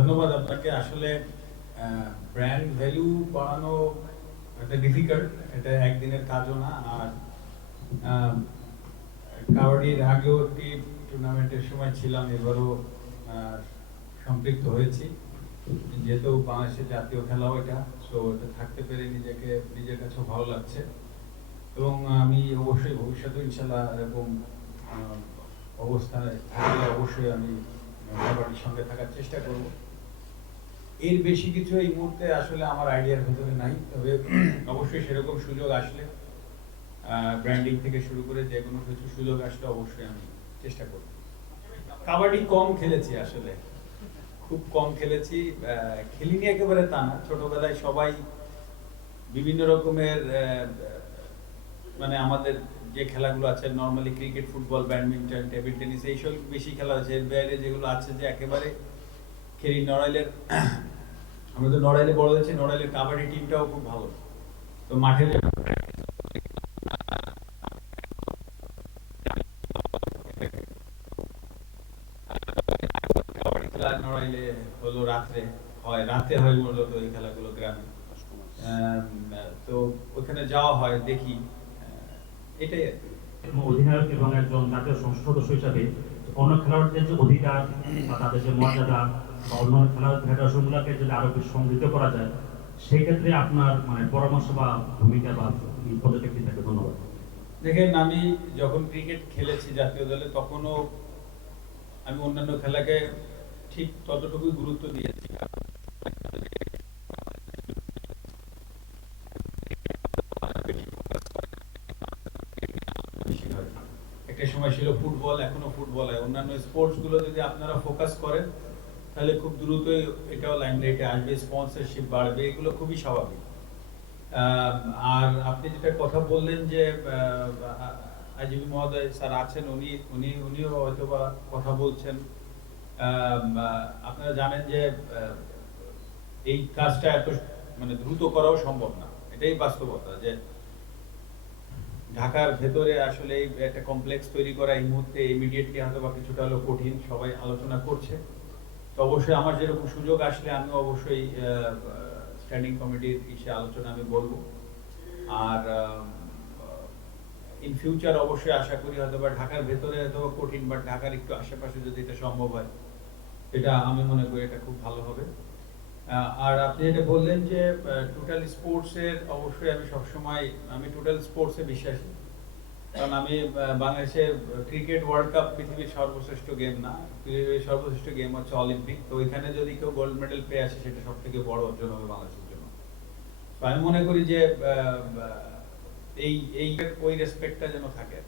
ধন্যবাদ আপনাকে। আসলে ব্র্যান্ড ভ্যালু বাড়ানো এটা ডিফিকাল্ট এটা একদিনের কাজও না। আর কাবাডির আগেও একটি টুর্নামেন্টের সময় ছিলাম, এবারও সম্পৃক্ত হয়েছি। যেহেতু বাংলাদেশের জাতীয় খেলাও এটা সো এটা থাকতে পেরে নিজেকে, নিজের কাছেও ভালো লাগছে। এবং আমি অবশ্যই ভবিষ্যতে ইনশাল্লাহ এরকম অবস্থায় থাকলে অবশ্যই আমি কাবাডির সঙ্গে থাকার চেষ্টা করব। এর বেশি কিছু এই মুহূর্তে আসলে আমার আইডিয়ার ভেতরে নাই, তবে অবশ্যই সেরকম সুযোগ আসলে ব্র্যান্ডিং থেকে শুরু করে যে কোনো কিছু সুযোগ আসলে অবশ্যই আমি চেষ্টা করব। কাবাডি কম খেলেছি আসলে, খুব কম খেলেছি খেলিনি একেবারে তা না, ছোটবেলায় সবাই বিভিন্ন রকমের মানে আমাদের যে খেলাগুলো আছে normally cricket football badminton table tennis এইসব বেশি খেলা আছে, এর বাইরে যেগুলো আছে যে একেবারে খেলি, নড়াইলের আমরা তো নড়াইলে বড় হয়েছি নড়াইলের কাবাডি টিমটাও খুব ভালো। তো মাঠে নড়াইলে হলো রাত্রে হয়, রাতে হয় মূলত এই খেলাগুলো গ্রামে। তো ওখানে যাওয়া হয়, দেখি। এটাই অধিনায়ক এবং একজন জাতীয় সংসদ সদস্য হিসাবে অন্য খেলোয়াড়দের যে অধিকার বা তাদের যে মর্যাদা মানে দেখেন, আমি যখন ক্রিকেট খেলেছি জাতীয় দলে, তখনও আমি অন্যান্য খেলাকে ঠিক গুরুত্ব দিয়েছি। একটা সময় ছিল ফুটবল, এখনও ফুটবল হয়। অন্যান্য স্পোর্টসগুলো যদি আপনারা ফোকাস করেন তাহলে খুব দ্রুতই এটাও লাইমলাইটে আসবে স্পন্সরশিপ বাড়বে এগুলো খুবই স্বাভাবিক আর আপনি যেটা কথা বললেন যে আইজিবি মহোদয় স্যার আছেন উনি উনি উনিও হয়তো বা কথা বলছেন আপনারা জানেন যে এই কাজটা এত মানে দ্রুত করাও সম্ভব না এটাই বাস্তবতা যে ঢাকার ভেতরে আসলে একটা কমপ্লেক্স তৈরি করা এই মুহূর্তে ইমিডিয়েটলি হয়তো বা কিছুটা হলো কঠিন সবাই আলোচনা করছে তো অবশ্যই আমার যেরকম সুযোগ আসলে আমি অবশ্যই স্ট্যান্ডিং কমিটির ইসে আলোচনা আমি বলব। আর ইন ফিউচার অবশ্যই আশা করি হয়তো বা ঢাকার ভেতরে হয়তো কঠিন বা ঢাকার একটু আশেপাশে যদি এটা সম্ভব হয়, এটা আমি মনে করি এটা খুব ভালো হবে। আর আপনি যেটা বললেন যে টোটাল স্পোর্টসের অবশ্যই আমি সবসময়, আমি টোটাল স্পোর্টসে বিশ্বাসী। কারণ আমি বাংলাদেশে ক্রিকেট ওয়ার্ল্ড কাপ পৃথিবীর সর্বশ্রেষ্ঠ গেম না। পৃথিবীর সর্বশ্রেষ্ঠ গেম হচ্ছে অলিম্পিক তো ওইখানে যদি কেউ গোল্ড মেডেল পেয়ে আসে, সেটা সব থেকে বড় অর্জন হবে বাংলাদেশের জন্য। তো আমি মনে করি যে এই এই ওই রেসপেক্টটা যেন থাকে।